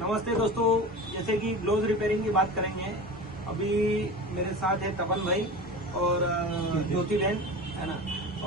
नमस्ते दोस्तों, जैसे कि ग्लोव रिपेयरिंग की बात करेंगे। अभी मेरे साथ है तपन भाई और ज्योति बहन, है ना।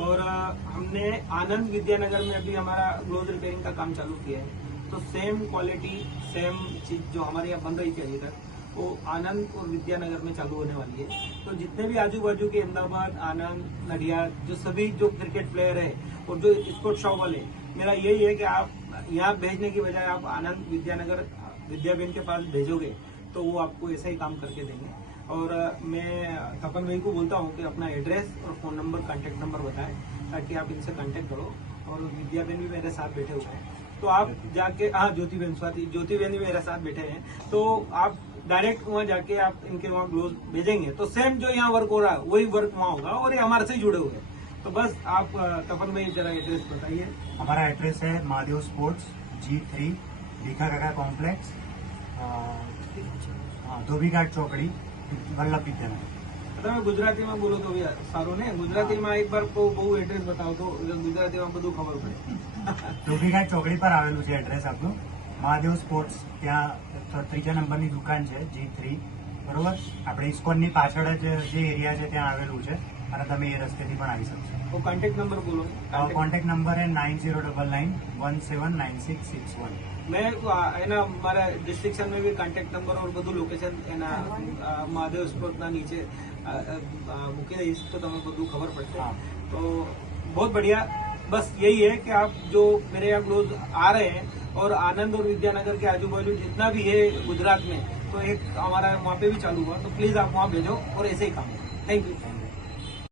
और हमने आनंद विद्यानगर में अभी हमारा ग्लोव रिपेयरिंग का काम चालू किया है। तो सेम क्वालिटी, सेम चीज जो हमारे यहाँ बन रही थी अभी तक, वो आनंद और विद्यानगर में चालू होने वाली है। तो जितने भी आजू बाजू के अहमदाबाद, आनंद, नडियाद, जो सभी जो क्रिकेट प्लेयर है और जो स्पोर्ट शॉप वाले, मेरा यही है कि आप यहाँ भेजने की बजाय आप आनंद विद्यानगर विद्याबेन के पास भेजोगे तो वो आपको ऐसा ही काम करके देंगे। और मैं तपन भाई को बोलता हूँ कि अपना एड्रेस और फोन नंबर, कांटेक्ट नंबर बताएं ताकि आप इनसे कांटेक्ट करो। और विद्याबेन भी मेरे साथ बैठे हुए हैं, तो आप जाके, हाँ ज्योति बहन भी मेरे साथ बैठे हैं, तो आप डायरेक्ट वहाँ जाके आप इनके वहाँ ग्लोव भेजेंगे तो सेम जो यहाँ वर्क हो रहा है वही वर्क वहाँ होगा और ये हमारे से जुड़े हुए हैं। तो बस आप तपन भाई जरा एड्रेस बताइए। हमारा एड्रेस है महादेव स्पोर्ट्स G3 भीखा काका कॉम्प्लेक्स, धोबी घाट चौकड़ी, वल्लभ विद्यानगर। તમે ગુજરાતીમાં બોલો તો બી સારું ને। ગુજરાતીમાં એક વાર બહુ એડ્રેસ બતાવો તો ગુજરાતીમાં બધું ખબર પડે। ધોબી ઘાટ ચોકડી પર આવેલું છે એડ્રેસ આપનું। મહાદેવ સ્પોર્ટ્સ ત્યાં ત્રીજા નંબરની દુકાન છે G3, બરોબર। આપણે ઇસ્કોનની પાછળ જ જે એરિયા છે ત્યાં આવેલું છે અને તમે એ રસ્તેથી પણ આવી શકશો। તો કોન્ટેક્ટ નંબર બોલો। કોન્ટેક્ટ નંબર है 9099179661। मैं एना मारा डिस्क्रिप्शन में भी कांटेक्ट नंबर और બધું लोकेशन एना महादेव स्पोर्ट ना नीचे મૂકી દઈશ તો તમે બધું ખબર પડશે। तो बहुत बढ़िया, बस यही है कि आप जो मेरे यहाँ ग्लोव आ रहे हैं और आनंद और विद्यानगर के आजू बाजू जितना भी है गुजरात में, तो एक हमारा वहाँ पे भी चालू हुआ, तो प्लीज आप वहाँ भेजो और ऐसे ही काम करो। Thank you.